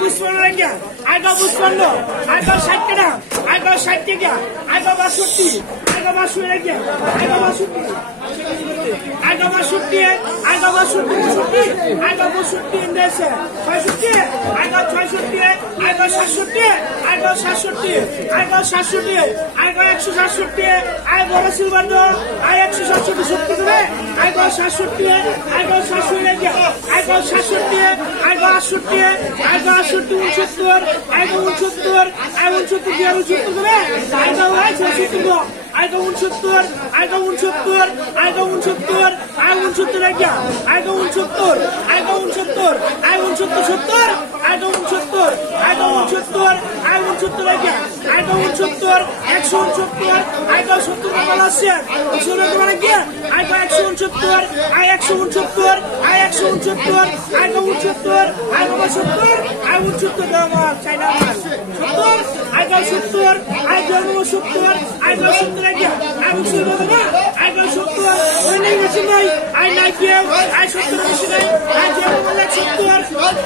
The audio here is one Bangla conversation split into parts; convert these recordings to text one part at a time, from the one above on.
বুঝবেন না কি আইগো বুঝবেন না আইগো 60 টাকা আইগো 60 টাকা আইগো 62 আইগো 62 টাকা I go 62 I go 62 I go 62 I go 62 ইন্দেছে 65 I go 66 I go 67 I go 67 I go 67 I go 167 I go silver though I 167 সত্যি দেবে আইগো 67 আইগো 67 টাকা I go 67 I go 68 I go 68 69 I go 69 I go 69 দেবে I go 69 I go 69 I go 69 I go 69 I go 69 টাকা I go 69 I go 69 I go 69 I go 69 I go 69 I go 69 টাকা আইগো 69 169 আইগো 70 টাকা আছে শুনে তোমার কি I go 169 I 169 I 169 I go 69 I go 70 I go 70 দাও চাইনা 70 আইগো 70 আইগো 70 আইগো 70 টাকা আইগো 70 না আইগো 70 ওই নাই গেছে ভাই আই নাই কি আই 70 বেশি নাই আই যে বলে 70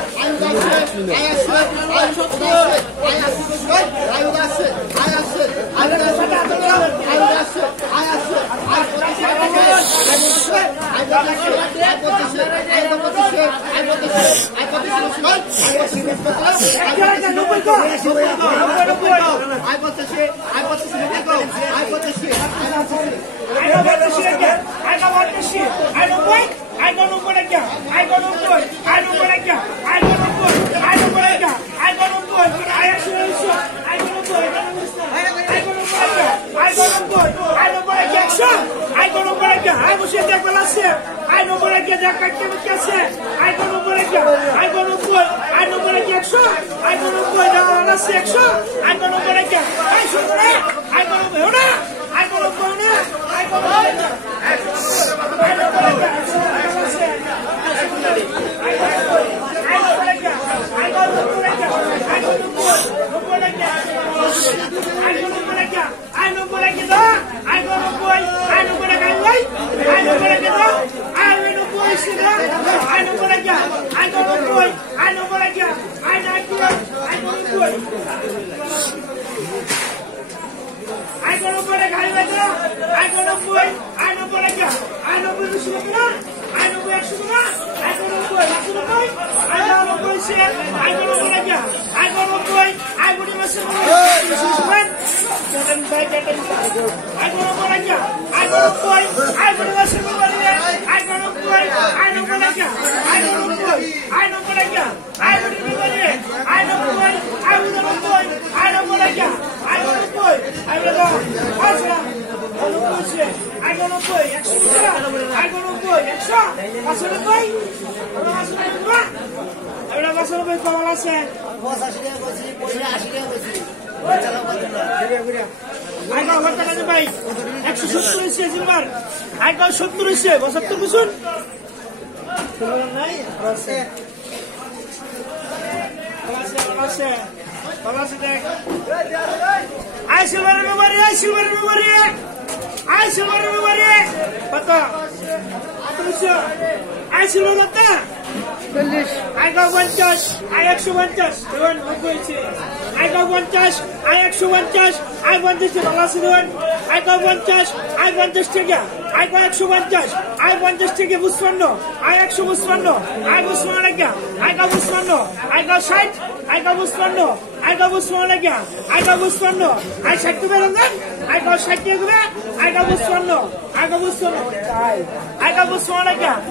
I got